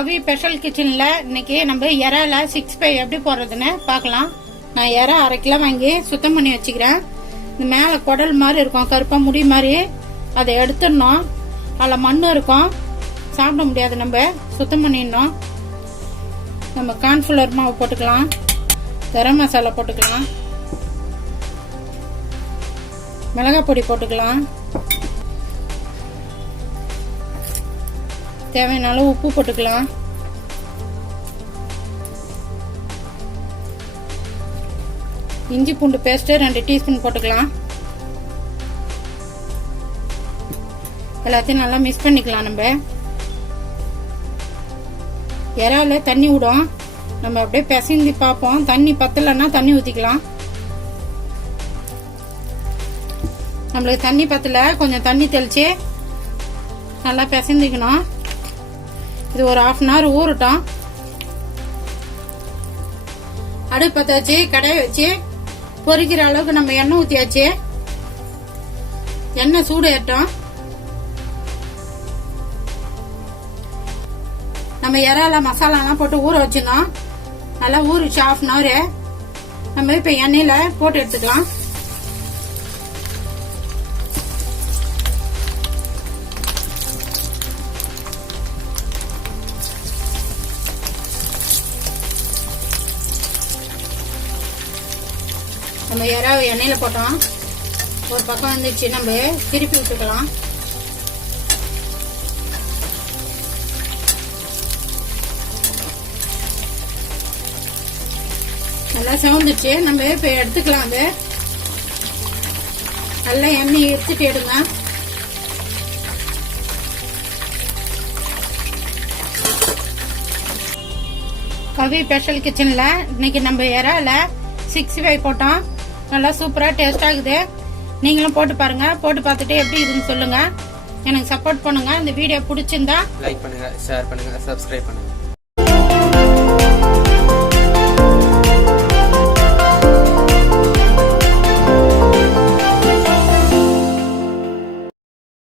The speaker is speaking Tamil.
கவி ஸ்பெஷல் கிச்சன்ல இன்னைக்கு நம்ம எறால 65 எப்படி போடுறதுன்னு பார்க்கலாம். நான் எறா 1/2 கிலோ வாங்கி சுத்தம் பண்ணி வச்சுக்கிறேன். இந்த மேல குடல் மாதிரி இருக்கும், கருப்பா முடி மாதிரி, அதை எடுத்துடணும். அதில் மண் இருக்கும், சாப்பிட முடியாது. நம்ம சுத்தம் பண்ணிடணும். நம்ம கார்ன்ஃப்ளவர் மாவு போட்டுக்கலாம், கரம் மசாலா போட்டுக்கலாம், மிளகாய் பொடி போட்டுக்கலாம், தேவையான அளவு உப்பு போட்டுக்கலாம், இஞ்சி பூண்டு பேஸ்ட் 2 டீஸ்பூன் போட்டுக்கலாம். எல்லாத்தையும் நல்லா மிக்ஸ் பண்ணிக்கலாம். நம்ம இறால தண்ணி விடும், நம்ம அப்படியே பிசைஞ்சு பார்ப்போம். தண்ணி பத்தலைன்னா தண்ணி ஊற்றிக்கலாம். நம்மளுக்கு தண்ணி பத்தல, கொஞ்சம் தண்ணி தெளிச்சு நல்லா பிசைஞ்சிக்கணும். இது ஒரு 1/2 hour ஊறட்டும். அடுப்பு பற்ற வச்சு கடாயை வச்சு பொரிக்கிற அளவுக்கு நம்ம எண்ணெய் ஊற்றியாச்சு. எண்ணெய் சூடு ஏற்றோம். நம்ம இறால மசாலாலாம் போட்டு ஊற வச்சிருந்தோம். நல்லா ஊறிச்சு 1/2 hour. நம்ம இப்ப எண்ணெயில போட்டு எடுத்துக்கலாம். நம்ம இறாவை எண்ணெயில போட்டோம். ஒரு பக்கம் வந்துச்சு, நம்ம திருப்பி விட்டுக்கலாம். நல்லா செவந்துச்சு, நம்ம இப்ப எடுத்துக்கலாம். அது நல்லா எண்ணெய் எடுத்துட்டு எடுங்க. கவி ஸ்பெஷல் கிச்சன்ல இன்னைக்கு நம்ம இறால 65 போட்டோம். நல்லா சூப்பரா டேஸ்ட் ஆகுது. நீங்களும் போட்டு பாருங்க. போட்டு பார்த்துட்டு எப்படி இருக்குன்னு சொல்லுங்க. எனக்கு சப்போர்ட் பண்ணுங்க. இந்த வீடியோ பிடிச்சிருந்தா லைக் பண்ணுங்க, ஷேர் பண்ணுங்க, சப்ஸ்கிரைப் பண்ணுங்க.